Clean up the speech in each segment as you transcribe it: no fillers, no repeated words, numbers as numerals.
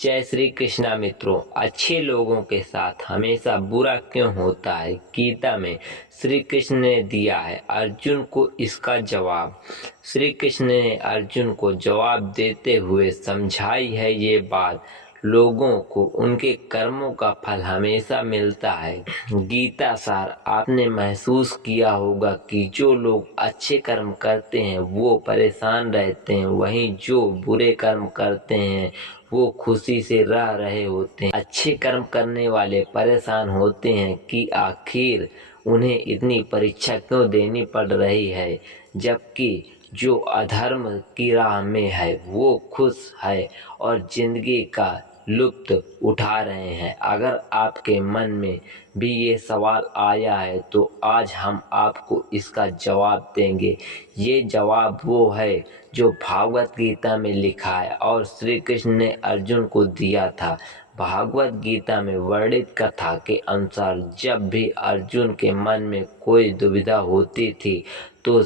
जय श्री कृष्णा मित्रों। अच्छे लोगों के साथ हमेशा बुरा क्यों होता है? गीता में श्री कृष्ण ने दिया है अर्जुन को इसका जवाब। श्री कृष्ण ने अर्जुन को जवाब देते हुए समझाई है ये बात, लोगों को उनके कर्मों का फल हमेशा मिलता है। गीता सार आपने महसूस किया होगा कि जो लोग अच्छे कर्म करते हैं वो परेशान रहते हैं, वहीं जो बुरे कर्म करते हैं वो खुशी से रह रहे होते हैं। अच्छे कर्म करने वाले परेशान होते हैं कि आखिर उन्हें इतनी परीक्षा क्यों देनी पड़ रही है, जबकि जो अधर्म की राह में है वो खुश है और जिंदगी का लुत्फ उठा रहे हैं। अगर आपके मन में भी ये सवाल आया है तो आज हम आपको इसका जवाब देंगे। ये जवाब वो है जो भागवत गीता में लिखा है और श्री कृष्ण ने अर्जुन को दिया था। भागवत गीता में वर्णित कथा के अनुसार जब भी अर्जुन के मन में कोई दुविधा होती थी तो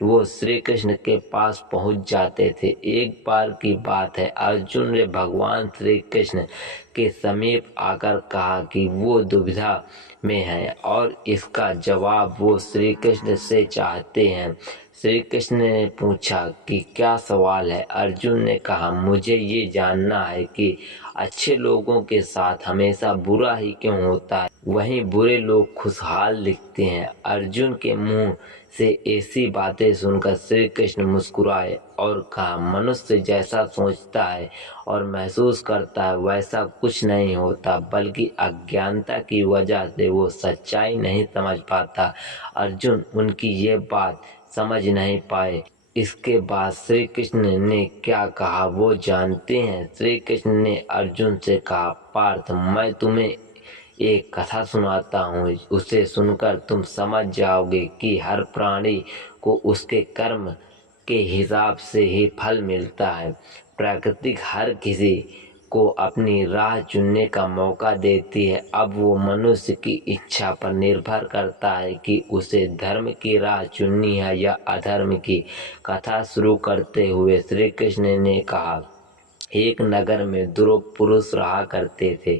वो श्री कृष्ण के पास पहुंच जाते थे। एक बार की बात है, अर्जुन ने भगवान श्री कृष्ण के समीप आकर कहा कि वो दुविधा में है और इसका जवाब वो श्री कृष्ण से चाहते हैं। श्री कृष्ण ने पूछा कि क्या सवाल है? अर्जुन ने कहा, मुझे ये जानना है कि अच्छे लोगों के साथ हमेशा बुरा ही क्यों होता है, वहीं बुरे लोग खुशहाल दिखते हैं। अर्जुन के मुंह से ऐसी बातें सुनकर श्री कृष्ण मुस्कुराए और कहा, मनुष्य जैसा सोचता है और महसूस करता है वैसा कुछ नहीं होता, बल्कि अज्ञानता की वजह से वो सच्चाई नहीं समझ पाता। अर्जुन उनकी ये बात समझ नहीं पाए। इसके बाद श्री कृष्ण ने क्या कहा वो जानते हैं? श्री कृष्ण ने अर्जुन से कहा, पार्थ, मैं तुम्हें एक कथा सुनाता हूँ, उसे सुनकर तुम समझ जाओगे कि हर प्राणी को उसके कर्म के हिसाब से ही फल मिलता है। प्रकृति हर किसी को अपनी राह चुनने का मौका देती है। अब वो मनुष्य की इच्छा पर निर्भर करता है कि उसे धर्म की राह चुननी है या अधर्म की। कथा शुरू करते हुए श्री कृष्ण ने कहा, एक नगर में दो पुरुष रहा करते थे।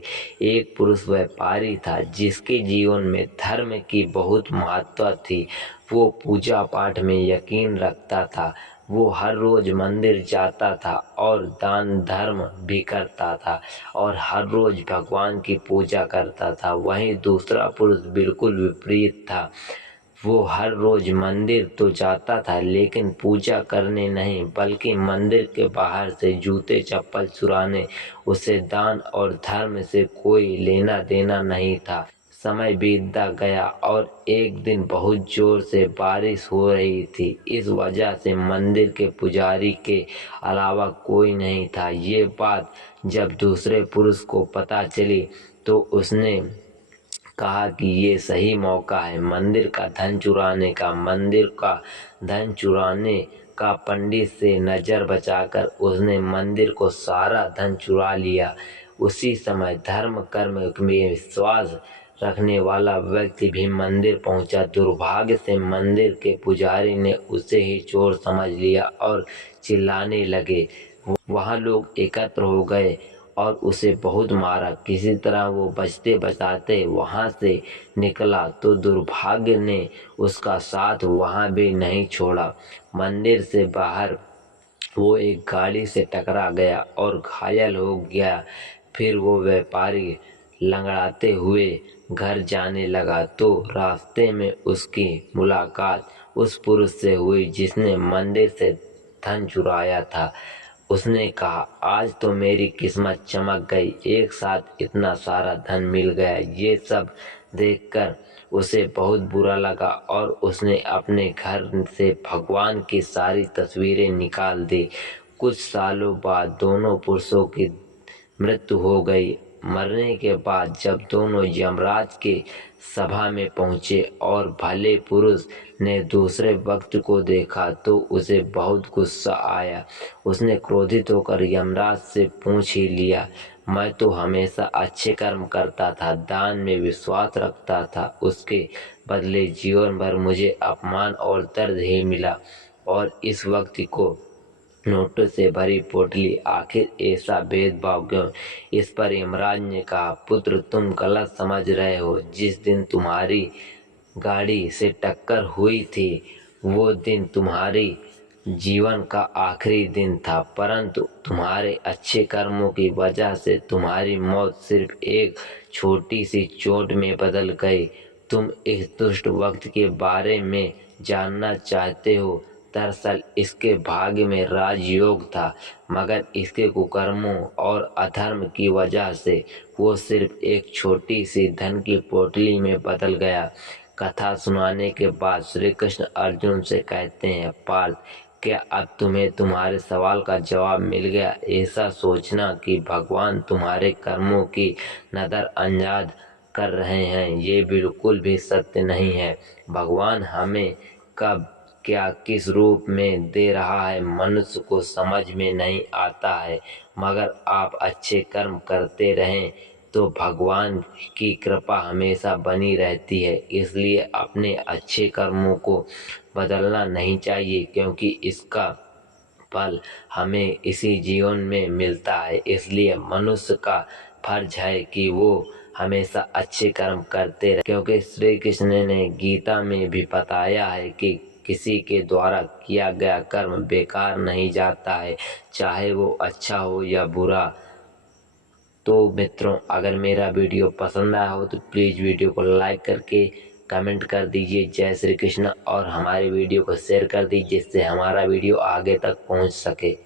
एक पुरुष व्यापारी था जिसके जीवन में धर्म की बहुत महत्व थी। वो पूजा पाठ में यकीन रखता था। वो हर रोज मंदिर जाता था और दान धर्म भी करता था और हर रोज भगवान की पूजा करता था। वहीं दूसरा पुरुष बिल्कुल विपरीत था। वो हर रोज मंदिर तो जाता था लेकिन पूजा करने नहीं, बल्कि मंदिर के बाहर से जूते चप्पल चुराने। उसे दान और धर्म से कोई लेना देना नहीं था। समय बीतता गया और एक दिन बहुत जोर से बारिश हो रही थी। इस वजह से मंदिर के पुजारी के अलावा कोई नहीं था। ये बात जब दूसरे पुरुष को पता चली तो उसने कहा कि ये सही मौका है मंदिर का धन चुराने का। मंदिर का धन चुराने का पंडित से नजर बचाकर उसने मंदिर को सारा धन चुरा लिया। उसी समय धर्म कर्म में विश्वास रखने वाला व्यक्ति भी मंदिर पहुंचा। दुर्भाग्य से मंदिर के पुजारी ने उसे ही चोर समझ लिया और चिल्लाने लगे। वहां लोग एकत्र हो गए और उसे बहुत मारा। किसी तरह वो बचते बचाते वहां से निकला तो दुर्भाग्य ने उसका साथ वहां भी नहीं छोड़ा। मंदिर से बाहर वो एक गाड़ी से टकरा गया और घायल हो गया। फिर वो व्यापारी लंगड़ाते हुए घर जाने लगा तो रास्ते में उसकी मुलाकात उस पुरुष से हुई जिसने मंदिर से धन चुराया था। उसने कहा, आज तो मेरी किस्मत चमक गई, एक साथ इतना सारा धन मिल गया। ये सब देखकर उसे बहुत बुरा लगा और उसने अपने घर से भगवान की सारी तस्वीरें निकाल दी। कुछ सालों बाद दोनों पुरुषों की मृत्यु हो गई। मरने के बाद जब दोनों यमराज के सभा में पहुंचे और भले पुरुष ने दूसरे वक्त को देखा तो उसे बहुत गुस्सा आया। उसने क्रोधित होकर यमराज से पूछ ही लिया, मैं तो हमेशा अच्छे कर्म करता था, दान में विश्वास रखता था, उसके बदले जीवन भर मुझे अपमान और दर्द ही मिला और इस वक्त को नोटों से भरी पोटली, आखिर ऐसा भेदभाव क्यों? इस पर यमराज ने कहा, पुत्र तुम गलत समझ रहे हो। जिस दिन तुम्हारी गाड़ी से टक्कर हुई थी वो दिन तुम्हारी जीवन का आखिरी दिन था, परंतु तुम्हारे अच्छे कर्मों की वजह से तुम्हारी मौत सिर्फ एक छोटी सी चोट में बदल गई। तुम इस दुष्ट वक्त के बारे में जानना चाहते हो। दरअसल इसके भाग्य में राजयोग था, मगर इसके कुकर्मों और अधर्म की वजह से वो सिर्फ एक छोटी सी धन की पोटली में बदल गया। कथा सुनाने के बाद श्री कृष्ण अर्जुन से कहते हैं, पार्थ, क्या अब तुम्हें तुम्हारे सवाल का जवाब मिल गया? ऐसा सोचना कि भगवान तुम्हारे कर्मों की नजरअंदाज कर रहे हैं, ये बिल्कुल भी सत्य नहीं है। भगवान हमें कब क्या किस रूप में दे रहा है मनुष्य को समझ में नहीं आता है, मगर आप अच्छे कर्म करते रहें तो भगवान की कृपा हमेशा बनी रहती है। इसलिए अपने अच्छे कर्मों को बदलना नहीं चाहिए, क्योंकि इसका फल हमें इसी जीवन में मिलता है। इसलिए मनुष्य का फर्ज है कि वो हमेशा अच्छे कर्म करते रहे, क्योंकि श्री कृष्ण ने गीता में भी बताया है कि किसी के द्वारा किया गया कर्म बेकार नहीं जाता है, चाहे वो अच्छा हो या बुरा। तो मित्रों, अगर मेरा वीडियो पसंद आया हो तो प्लीज़ वीडियो को लाइक करके कमेंट कर दीजिए जय श्री कृष्ण, और हमारे वीडियो को शेयर कर दीजिए जिससे हमारा वीडियो आगे तक पहुंच सके।